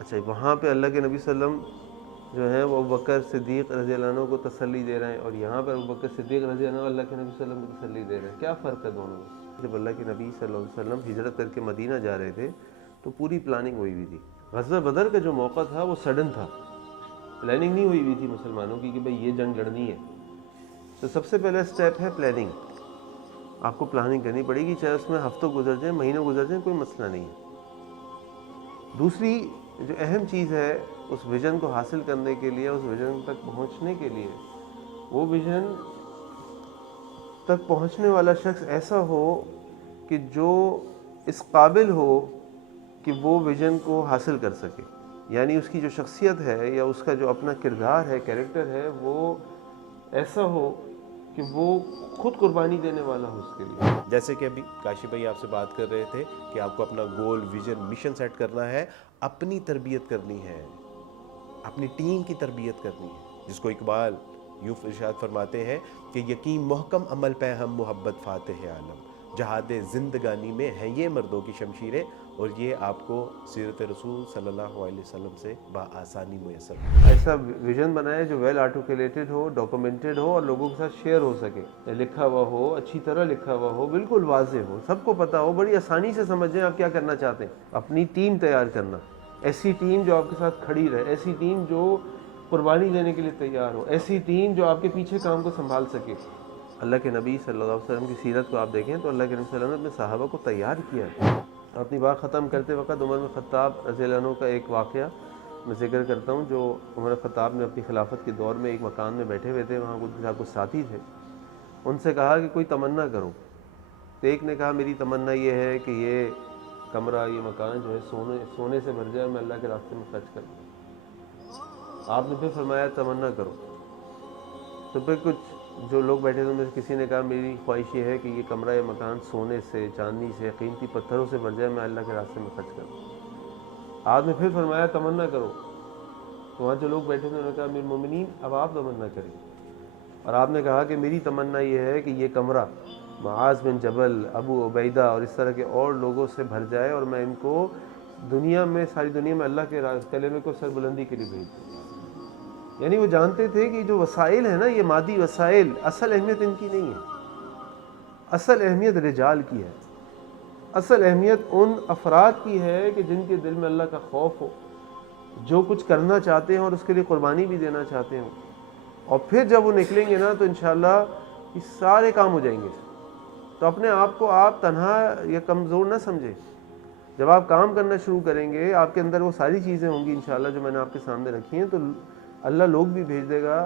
اچھا وہاں پہ اللہ کے نبی صلی اللہ علیہ وسلم جو ہیں وہ ابوبکر صدیق رضی اللہ عنہ کو تسلی دے رہے ہیں، اور یہاں پر ابوبکر صدیق رضی اللہ عنہ اللہ کے نبی صلی اللہ علیہ وسلم کو تسلی دے رہے ہیں. کیا فرق ہے دونوں میں؟ جب اللہ کے نبی صلی اللہ علیہ وسلم ہجرت کر کے مدینہ جا رہے تھے تو پوری پلاننگ ہوئی ہوئی تھی. غزوہ بدر کا جو موقع تھا وہ سڈن تھا، پلاننگ نہیں ہوئی ہوئی تھی مسلمانوں کی کہ بھئی یہ جنگ لڑنی ہے. تو سب سے پہلا سٹیپ ہے پلاننگ. آپ کو پلاننگ کرنی پڑے گی، چاہے اس میں ہفتوں گزر جائیں، مہینوں گزر جائیں، کوئی مسئلہ نہیں ہے. دوسری جو اہم چیز ہے اس ویژن کو حاصل کرنے کے لیے، اس ویژن تک پہنچنے کے لیے، وہ ویژن تک پہنچنے والا شخص ایسا ہو کہ جو اس قابل ہو کہ وہ ویژن کو حاصل کر سکے. یعنی اس کی جو شخصیت ہے یا اس کا جو اپنا کردار ہے، کیریکٹر ہے، وہ ایسا ہو کہ وہ خود قربانی دینے والا ہو اس کے لیے. جیسے کہ ابھی کاشف بھائی آپ سے بات کر رہے تھے کہ آپ کو اپنا گول، ویژن، مشن سیٹ کرنا ہے، اپنی تربیت کرنی ہے، اپنی ٹیم کی تربیت کرنی ہے، جس کو اقبال یوں ارشاد فرماتے ہیں کہ یقین محکم عمل پہ ہم محبت فاتح عالم، جہاد زندگانی میں ہیں یہ مردوں کی شمشیریں. اور یہ آپ کو سیرت رسول صلی اللہ علیہ وسلم سے بآسانی میسر ہے. ایسا ویژن بنائے جو ویل آرٹیکولیٹڈ ہو، ڈاکومنٹڈ ہو، اور لوگوں کے ساتھ شیئر ہو سکے، لکھا ہوا ہو، اچھی طرح لکھا ہوا ہو، بالکل واضح ہو، سب کو پتہ ہو، بڑی آسانی سے سمجھ جائیں آپ کیا کرنا چاہتے ہیں. اپنی ٹیم تیار کرنا، ایسی ٹیم جو آپ کے ساتھ کھڑی رہے، ایسی ٹیم جو قربانی دینے کے لیے تیار ہو، ایسی ٹیم جو آپ کے پیچھے کام کو سنبھال سکے. اللہ کے نبی صلی اللہ علیہ وسلم کی سیرت کو آپ دیکھیں تو اللہ کے نبی صلی اللہ علیہ وسلم نے اپنے صحابہ کو تیار کیا. اپنی بات ختم کرتے وقت عمر بن خطاب رضی اللہ عنہ کا ایک واقعہ میں ذکر کرتا ہوں. جو عمر بن خطاب نے اپنی خلافت کے دور میں ایک مکان میں بیٹھے ہوئے تھے، وہاں کچھ ساتھی تھے. ان سے کہا کہ کوئی تمنا کرو. تو ایک نے کہا میری تمنا یہ ہے کہ یہ کمرہ، یہ مکان جو ہے سونے سے بھر جائے، میں اللہ کے راستے میں خرچ کروں. آپ نے پھر فرمایا تمنا کرو. تو پھر کچھ جو لوگ بیٹھے تھے ان میں سے کسی نے کہا میری خواہش یہ ہے کہ یہ کمرہ یا مکان سونے سے، چاندی سے، قیمتی پتھروں سے بھر جائے، میں اللہ کے راستے میں خرچ کروں. آپ نے پھر فرمایا تمنا کرو. تو وہاں جو لوگ بیٹھے تھے انہوں نے کہا امیر المومنین اب آپ تمنا کریں. اور آپ نے کہا کہ میری تمنا یہ ہے کہ یہ کمرہ معاذ بن جبل، ابو عبیدہ اور اس طرح کے اور لوگوں سے بھر جائے، اور میں ان کو دنیا میں، ساری دنیا میں اللہ کے کلمے کو سربلندی کے لیے بھیج دوں. یعنی وہ جانتے تھے کہ جو وسائل ہیں نا، یہ مادی وسائل، اصل اہمیت ان کی نہیں ہے. اصل اہمیت رجال کی ہے. اصل اہمیت ان افراد کی ہے کہ جن کے دل میں اللہ کا خوف ہو، جو کچھ کرنا چاہتے ہیں اور اس کے لیے قربانی بھی دینا چاہتے ہیں. اور پھر جب وہ نکلیں گے نا تو انشاءاللہ یہ سارے کام ہو جائیں گے. تو اپنے آپ کو آپ تنہا یا کمزور نہ سمجھیں. جب آپ کام کرنا شروع کریں گے، آپ کے اندر وہ ساری چیزیں ہوں گی انشاءاللہ جو میں نے آپ کے سامنے رکھی ہیں، تو اللہ لوگ بھی بھیج دے گا،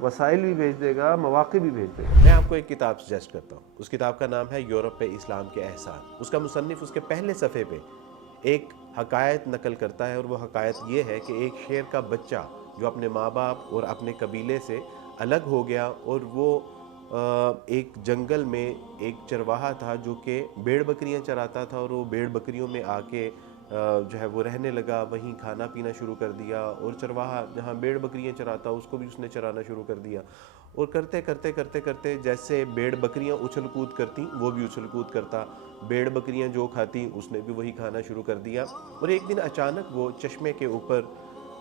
وسائل بھی بھیج دے گا، مواقع بھی بھیج دے گا. میں آپ کو ایک کتاب سجیسٹ کرتا ہوں. اس کتاب کا نام ہے یورپ پہ اسلام کے احسان. اس کا مصنف اس کے پہلے صفحے پہ ایک حکایت نقل کرتا ہے، اور وہ حکایت یہ ہے کہ ایک شیر کا بچہ جو اپنے ماں باپ اور اپنے قبیلے سے الگ ہو گیا، اور وہ ایک جنگل میں ایک چرواہا تھا جو کہ بھیڑ بکریاں چراتا تھا، اور وہ بھیڑ بکریوں میں آ کے جو ہے وہ رہنے لگا، وہیں کھانا پینا شروع کر دیا. اور چرواہا جہاں بھیڑ بکریاں چراتا اس کو بھی اس نے چرانا شروع کر دیا. اور کرتے کرتے کرتے کرتے جیسے بھیڑ بکریاں اچھل کود کرتی وہ بھی اچھل کود کرتا، بھیڑ بکریاں جو کھاتی اس نے بھی وہی کھانا شروع کر دیا. اور ایک دن اچانک وہ چشمے کے اوپر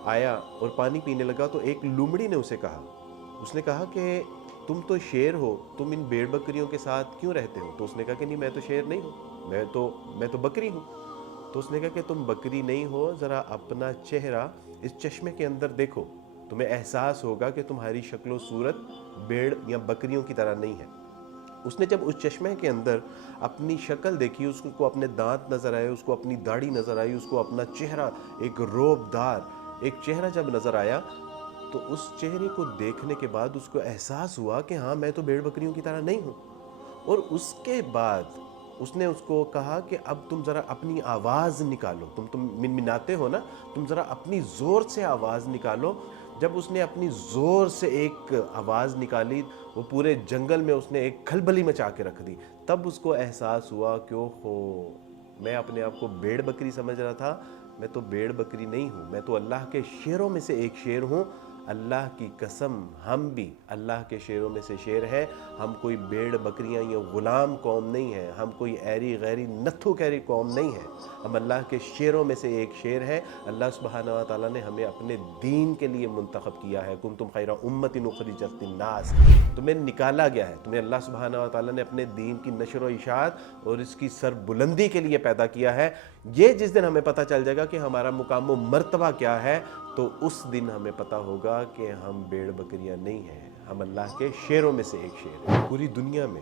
آیا اور پانی پینے لگا. تو ایک لومڑی نے اسے کہا، اس نے کہا کہ تم تو شیر ہو، تم ان بھیڑ بکریوں کے ساتھ کیوں رہتے ہو؟ تو اس نے کہا کہ نہیں، میں تو شیر نہیں ہوں، میں تو بکری ہوں. تو اس نے کہا کہ تم بکری نہیں ہو، ذرا اپنا چہرہ اس چشمے کے اندر دیکھو، تمہیں احساس ہوگا کہ تمہاری شکل و صورت بھیڑ یا بکریوں کی طرح نہیں ہے. اس نے جب اس چشمے کے اندر اپنی شکل دیکھی، اس کو اپنے دانت نظر آئے، اس کو اپنی داڑھی نظر آئی، اس کو اپنا چہرہ، ایک روب دار ایک چہرہ جب نظر آیا، تو اس چہرے کو دیکھنے کے بعد اس کو احساس ہوا کہ ہاں میں تو بھیڑ بکریوں کی طرح نہیں ہوں. اور اس کے بعد اس نے اس کو کہا کہ اب تم ذرا اپنی آواز نکالو، تم منمناتے ہو نا، تم ذرا اپنی زور سے آواز نکالو. جب اس نے اپنی زور سے ایک آواز نکالی، وہ پورے جنگل میں اس نے ایک کھلبلی مچا کے رکھ دی. تب اس کو احساس ہوا کہ اوہو، میں اپنے آپ کو بھیڑ بکری سمجھ رہا تھا، میں تو بھیڑ بکری نہیں ہوں، میں تو اللہ کے شیروں میں سے ایک شیر ہوں. اللہ کی قسم ہم بھی اللہ کے شیروں میں سے شیر ہیں. ہم کوئی بھیڑ بکریاں یا غلام قوم نہیں ہیں, ہم کوئی ایری غیری نتھو کیری قوم نہیں ہیں, ہم اللہ کے شیروں میں سے ایک شیر ہیں. اللہ سبحانہ و تعالیٰ نے ہمیں اپنے دین کے لیے منتخب کیا ہے. کنتم خیر امت اخرجت للناس, تمہیں نکالا گیا ہے, تمہیں اللہ سبحانہ و تعالیٰ نے اپنے دین کی نشر و اشاعت اور اس کی سر بلندی کے لیے پیدا کیا ہے. یہ جس دن ہمیں پتہ چل جائے گا کہ ہمارا مقام و مرتبہ کیا ہے, تو اس دن ہمیں پتہ ہوگا کہ ہم بھیڑ بکریاں نہیں ہیں, ہم اللہ کے شیروں میں سے ایک شیر ہیں. پوری دنیا میں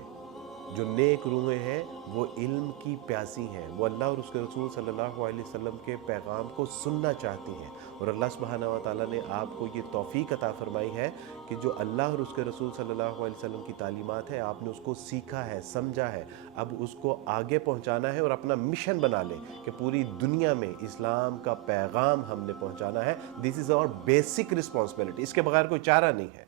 جو نیک روحیں ہیں وہ علم کی پیاسی ہیں, وہ اللہ اور اس کے رسول صلی اللہ علیہ وسلم کے پیغام کو سننا چاہتی ہیں. اور اللہ سبحانہ و تعالیٰ نے آپ کو یہ توفیق عطا فرمائی ہے کہ جو اللہ اور اس کے رسول صلی اللہ علیہ وسلم کی تعلیمات ہے, آپ نے اس کو سیکھا ہے, سمجھا ہے, اب اس کو آگے پہنچانا ہے اور اپنا مشن بنا لیں کہ پوری دنیا میں اسلام کا پیغام ہم نے پہنچانا ہے. دس از آور بیسک رسپانسبلٹی, اس کے بغیر کوئی چارہ نہیں ہے.